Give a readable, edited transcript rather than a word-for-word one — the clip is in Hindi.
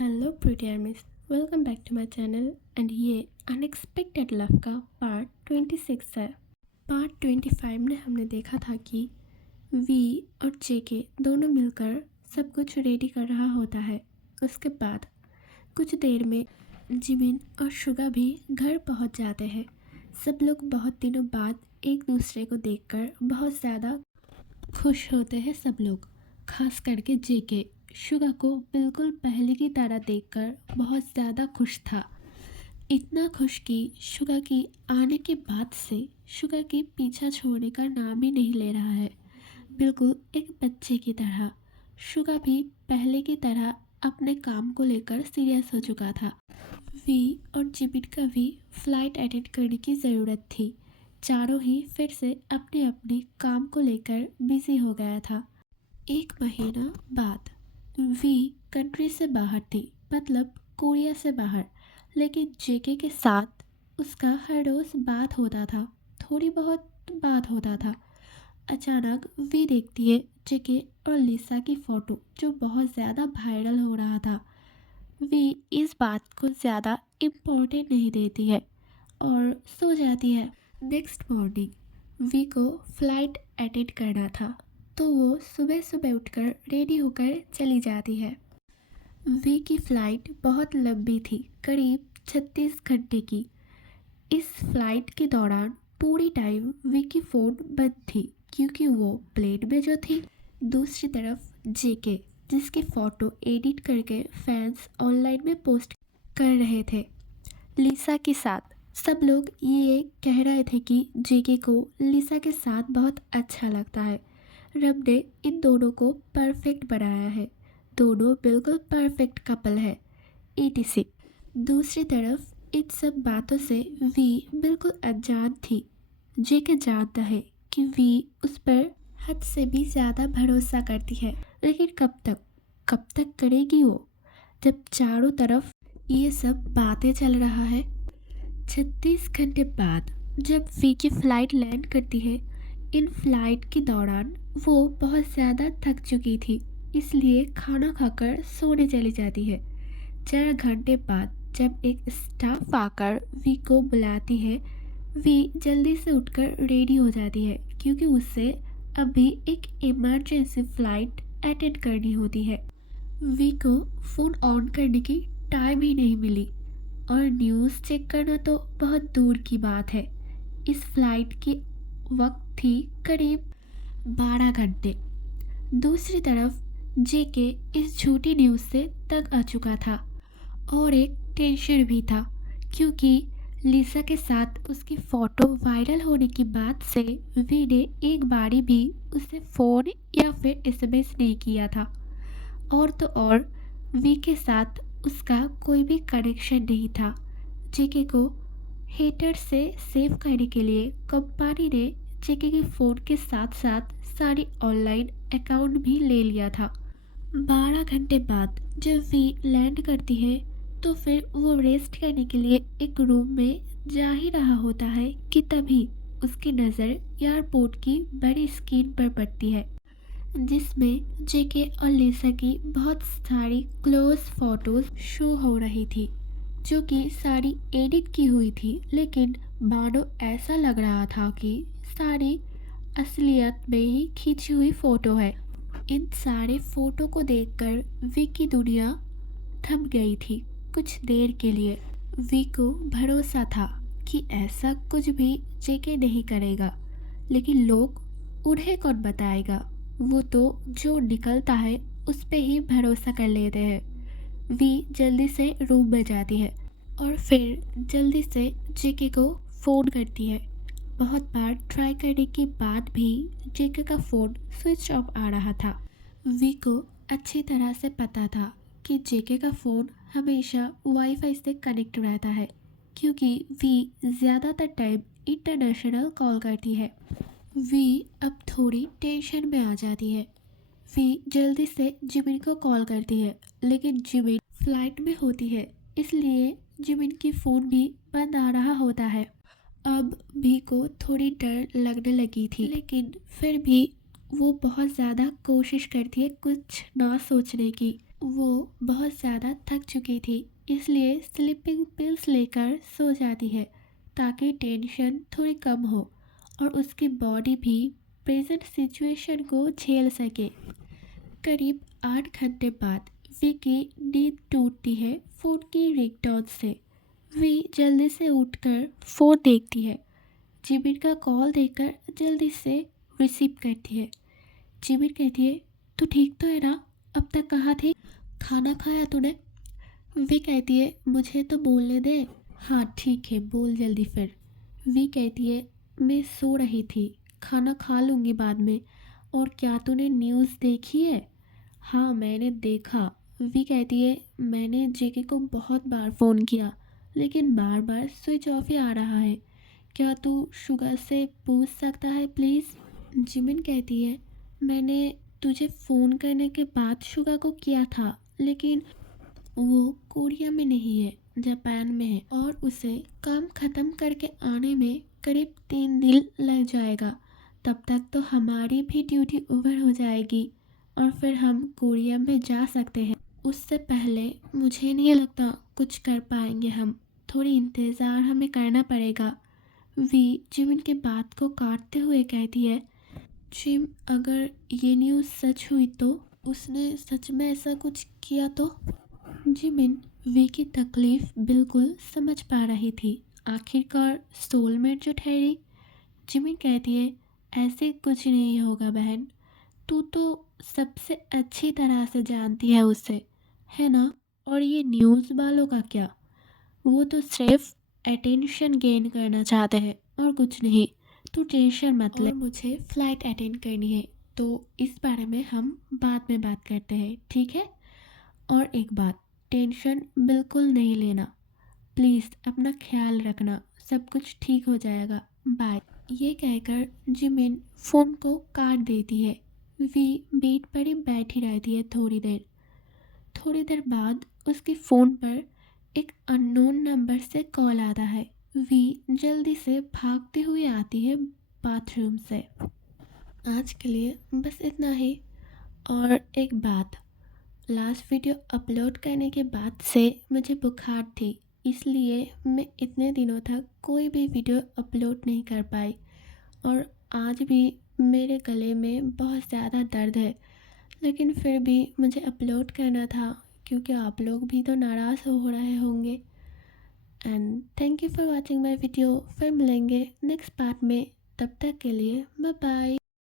Hello pretty armies, welcome back to my channel. And ये अनएक्सपेक्टेड लव का पार्ट 26 है। पार्ट 25 में हमने देखा था कि वी और जेके दोनों मिलकर सब कुछ रेडी कर रहा होता है। उसके बाद कुछ देर में जिमिन और शुगा भी घर पहुंच जाते हैं। सब लोग बहुत दिनों बाद एक दूसरे को देखकर बहुत ज़्यादा खुश होते हैं। सब लोग, खास करके जेके, शुगा को बिल्कुल पहले की तरह देखकर बहुत ज़्यादा खुश था। इतना खुश कि शुगा की आने के बाद से शुगा के पीछा छोड़ने का नाम ही नहीं ले रहा है। बिल्कुल एक बच्चे की तरह शुगा भी पहले की तरह अपने काम को लेकर सीरियस हो चुका था। वी और जिमिन का भी फ्लाइट अटेंड करने की ज़रूरत थी। चारों ही फिर से अपने अपने काम को लेकर बिजी हो गया था। एक महीना बाद वी कंट्री से बाहर थी, मतलब कोरिया से बाहर। लेकिन जेके के साथ उसका हर रोज़ बात होता था, थोड़ी बहुत बात होता था। अचानक वी देखती है जेके और लिसा की फ़ोटो, जो बहुत ज़्यादा वायरल हो रहा था। वी इस बात को ज़्यादा इम्पोर्टेंट नहीं देती है और सो जाती है। नेक्स्ट मॉर्निंग वी को फ्लाइट अटेंड करना था, तो वो सुबह सुबह उठकर रेडी होकर चली जाती है। वी की फ़्लाइट बहुत लंबी थी, करीब 36 घंटे की। इस फ्लाइट के दौरान पूरी टाइम वी की फ़ोन बंद थी, क्योंकि वो प्लेन में जो थी। दूसरी तरफ जेके, जिसकी फ़ोटो एडिट करके फैंस ऑनलाइन में पोस्ट कर रहे थे लिसा के साथ। सब लोग ये कह रहे थे कि जेके को लिसा के साथ बहुत अच्छा लगता है। रब ने इन दोनों को परफेक्ट बनाया है, दोनों बिल्कुल परफेक्ट कपल है, etc। दूसरी तरफ इन सब बातों से वी बिल्कुल अनजान थी। जेके जानता है कि वी उस पर हद से भी ज़्यादा भरोसा करती है, लेकिन कब तक करेगी वो, जब चारों तरफ ये सब बातें चल रहा है। 36 घंटे बाद जब वी की फ़्लाइट लैंड करती है, इन फ्लाइट के दौरान वो बहुत ज़्यादा थक चुकी थी, इसलिए खाना खाकर सोने चली जाती है। 4 घंटे बाद जब एक स्टाफ आकर वी को बुलाती है, वी जल्दी से उठकर रेडी हो जाती है, क्योंकि उससे अभी एक इमरजेंसी फ़्लाइट अटेंड करनी होती है। वी को फ़ोन ऑन करने की टाइम ही नहीं मिली, और न्यूज़ चेक करना तो बहुत दूर की बात है। इस फ्लाइट की वक्त थी करीब 12 घंटे। दूसरी तरफ जेके इस झूठी न्यूज़ से तंग आ चुका था, और एक टेंशन भी था, क्योंकि लिसा के साथ उसकी फ़ोटो वायरल होने की बाद से वी ने एक बारी भी उसे फ़ोन या फिर एसएमएस नहीं किया था। और तो और वी के साथ उसका कोई भी कनेक्शन नहीं था। जेके को हेटर से सेव करने के लिए कंपनी ने जेके के फ़ोन के साथ साथ सारी ऑनलाइन अकाउंट भी ले लिया था। 12 घंटे बाद जब वी लैंड करती है, तो फिर वो रेस्ट करने के लिए एक रूम में जा ही रहा होता है कि तभी उसकी नज़र एयरपोर्ट की बड़ी स्क्रीन पर पड़ती है, जिसमें जेके और लिसा की बहुत सारी क्लोज फोटोज शो हो रही थी, जो कि सारी एडिट की हुई थी। लेकिन मानो ऐसा लग रहा था कि सारी असलियत में ही खींची हुई फ़ोटो है। इन सारे फ़ोटो को देखकर वी की दुनिया थम गई थी कुछ देर के लिए। वी को भरोसा था कि ऐसा कुछ भी जेके नहीं करेगा, लेकिन लोग उन्हें कौन बताएगा। वो तो जो निकलता है उस पे ही भरोसा कर लेते हैं। वी जल्दी से रूम में जाती है और फिर जल्दी से जेके को फ़ोन करती है। बहुत बार ट्राई करने के बाद भी जेके का फ़ोन स्विच ऑफ आ रहा था। वी को अच्छी तरह से पता था कि जेके का फ़ोन हमेशा वाईफाई से कनेक्ट रहता है, क्योंकि वी ज़्यादातर टाइम इंटरनेशनल कॉल करती है। वी अब थोड़ी टेंशन में आ जाती है। वी जल्दी से जिमिन को कॉल करती है, लेकिन जिमिन फ्लाइट में होती है, इसलिए जिमिन की फ़ोन भी बंद आ रहा होता है। अब भी को थोड़ी डर लगने लगी थी, लेकिन फिर भी वो बहुत ज़्यादा कोशिश करती है कुछ ना सोचने की। वो बहुत ज़्यादा थक चुकी थी, इसलिए स्लीपिंग पिल्स लेकर सो जाती है ताकि टेंशन थोड़ी कम हो और उसकी बॉडी भी प्रेजेंट सिचुएशन को झेल सके। करीब 8 घंटे बाद वी की नींद टूटती है फ़ोन की रिंगटोन से। वी जल्दी से उठकर फ़ोन देखती है। जिमिन का कॉल देखकर जल्दी से रिसीव करती है। जिमिन कहती है, तू ठीक तो है ना? अब तक कहाँ थी? खाना खाया तूने? वी कहती है, मुझे तो बोलने दे। हाँ ठीक है, बोल जल्दी फिर। वी कहती है, मैं सो रही थी, खाना खा लूँगी बाद में। और क्या तूने न्यूज़ देखी है? हाँ मैंने देखा। वी कहती है, मैंने जेके को बहुत बार फ़ोन किया लेकिन बार बार स्विच ऑफ ही आ रहा है। क्या तू शुगर से पूछ सकता है प्लीज़? जिमिन कहती है, मैंने तुझे फ़ोन करने के बाद शुगा को किया था लेकिन वो कोरिया में नहीं है, जापान में है और उसे काम ख़त्म करके आने में करीब 3 दिन लग जाएगा। तब तक तो हमारी भी ड्यूटी ओवर हो जाएगी और फिर हम कोरिया में जा सकते हैं। उससे पहले मुझे नहीं लगता कुछ कर पाएंगे हम। थोड़ी इंतज़ार हमें करना पड़ेगा। वी जिम की बात को काटते हुए कहती है, जिम अगर ये न्यूज़ सच हुई तो उसने सच में ऐसा कुछ किया तो? जिमिन वी की तकलीफ बिल्कुल समझ पा रही थी। आखिरकार सोलमेट जो ठहरी। जिमिन कहती है, ऐसे कुछ नहीं होगा बहन, तू तो सबसे अच्छी तरह से जानती है उसे, है ना? और ये न्यूज़ वालों का क्या? वो तो सिर्फ अटेंशन गेन करना चाहते हैं और कुछ नहीं। तू टेंशन मत ले। और मुझे फ़्लाइट अटेंड करनी है तो इस बारे में हम बाद में बात करते हैं, ठीक है? और एक बात, टेंशन बिल्कुल नहीं लेना। प्लीज़ अपना ख्याल रखना, सब कुछ ठीक हो जाएगा। बाय। ये कहकर जिमिन फ़ोन को काट देती है। वी बेड पर ही बैठी रहती है थोड़ी देर। थोड़ी देर बाद उसके फ़ोन पर एक अननोन नंबर से कॉल आता है। वी जल्दी से भागते हुए आती है बाथरूम से। आज के लिए बस इतना ही। और एक बात, लास्ट वीडियो अपलोड करने के बाद से मुझे बुखार थी, इसलिए मैं इतने दिनों तक कोई भी वीडियो अपलोड नहीं कर पाई और आज भी मेरे गले में बहुत ज़्यादा दर्द है, लेकिन फिर भी मुझे अपलोड करना था क्योंकि आप लोग भी तो नाराज़ हो रहे होंगे। And thank you for watching my video. फिर मिलेंगे नेक्स्ट पार्ट में, तब तक के लिए बाय बाय।